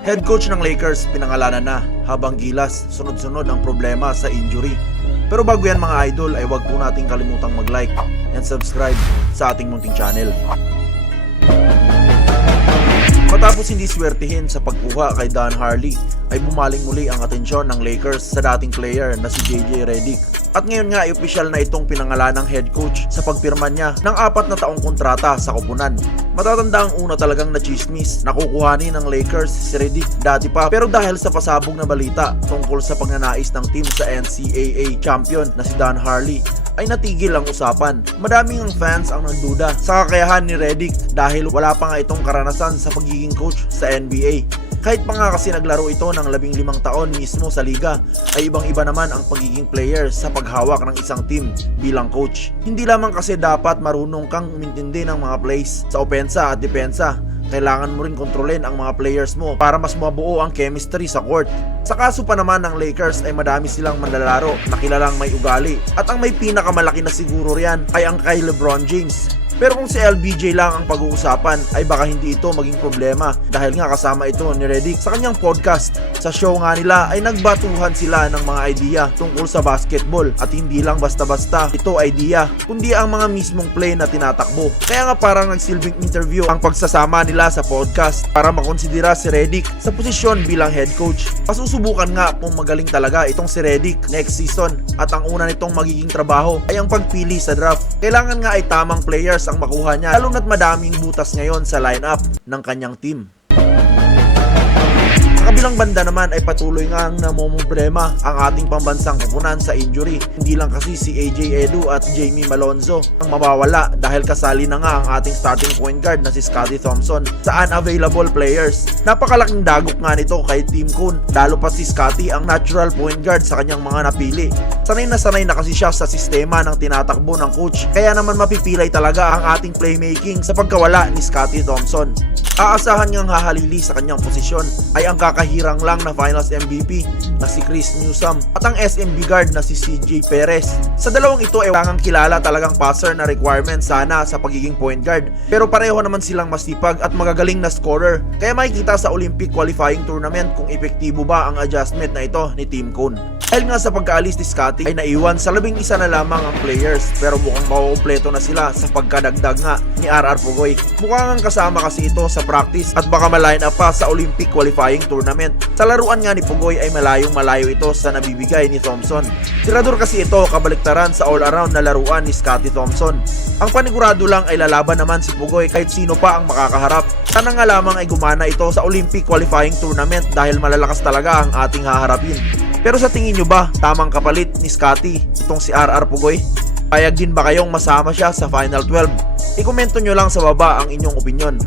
Head coach ng Lakers pinangalanan na habang gilas sunod-sunod ang problema sa injury. Pero bago yan mga idol ay huwag po nating kalimutang mag-like and subscribe sa ating munting channel. Matapos hindi swertihin sa pagkuha kay Don Harley ay bumaling muli ang atensyon ng Lakers sa dating player na si JJ Redick. At ngayon nga ay opisyal na itong pinangalanang head coach sa pagpirma niya ng 4 na taong kontrata sa koponan. Matatanda ang una talagang na-chismis na kukuhanin ng Lakers si Redick dati pa, pero dahil sa pasabog na balita tungkol sa pagnanais ng team sa NCAA champion na si Don Harley ay natigil ang usapan. Madaming ang fans ang nagduda sa kakayahan ni Redick dahil wala pa nga itong karanasan sa pagiging coach sa NBA. Kahit pa nga kasi naglaro ito ng 15 taon mismo sa liga, ay ibang-iba naman ang pagiging player sa paghawak ng isang team bilang coach. Hindi lamang kasi dapat marunong kang umintindi ng mga plays sa opensa at depensa. Kailangan mo rin kontrolin ang mga players mo para mas mabuo ang chemistry sa court. Sa kaso pa naman ng Lakers ay madami silang manlalaro na kilalang may ugali. At ang may pinakamalaki na siguro riyan ay ang kay LeBron James. Pero kung si LBJ lang ang pag-uusapan ay baka hindi ito maging problema dahil nga kasama ito ni Redick sa kanyang podcast. Sa show nga nila ay nagbatuhan sila ng mga idea tungkol sa basketball at hindi lang basta-basta ito idea kundi ang mga mismong play na tinatakbo. Kaya nga parang nagsilbing interview ang pagsasama nila sa podcast para makonsidera si Redick sa posisyon bilang head coach. Pasusubukan nga kung magaling talaga itong si Redick next season at ang una nitong magiging trabaho ay ang pagpili sa draft. Kailangan nga ay tamang players ang makuha niya, lalo na't madaming butas ngayon sa lineup ng kanyang team. Sa kabilang banda naman ay patuloy nga ang namomroblema ang ating pambansang koponan sa injury. Hindi lang kasi si AJ Edu at Jamie Malonzo ang mawawala dahil kasali na nga ang ating starting point guard na si Scottie Thompson sa unavailable players. Napakalaking dagok nga nito kay Tim Cohn, lalo pa si Scottie ang natural point guard sa kanyang mga napili. Sanay na kasi siya sa sistema ng tinatakbo ng coach, kaya naman mapipilay talaga ang ating playmaking sa pagkawala ni Scottie Thompson. Aasahan niyang hahalili sa kanyang posisyon ay ang kakahirang lang na Finals MVP na si Chris Newsom at ang SMB guard na si CJ Perez. Sa dalawang ito ay walang kilala talagang passer na requirement sana sa pagiging point guard, pero pareho naman silang masipag at magagaling na scorer, kaya makikita sa Olympic qualifying tournament kung epektibo ba ang adjustment na ito ni Tim Cohn. Dahil nga sa pagkaalis ni Scottie ay naiwan sa 11 na lamang ang players, pero mukhang makukumpleto na sila sa pagkadagdag nga ni RR Pugoy. Mukhang kasama kasi ito sa practice at baka ma-line up pa sa Olympic qualifying tournament. Sa laruan nga ni Pugoy ay malayong-malayo ito sa nabibigay ni Thompson. Tirador kasi ito kabaliktaran sa all-around na laruan ni Scottie Thompson. Ang panigurado lang ay lalaban naman si Pugoy kahit sino pa ang makakaharap. Sana nga lamang ay gumana ito sa Olympic qualifying tournament dahil malalakas talaga ang ating haharapin. Pero sa tingin nyo ba, tamang kapalit ni Scottie itong si RR Pugoy? Payag din ba kayong masama siya sa Final 12? I-komento nyo lang sa baba ang inyong opinyon.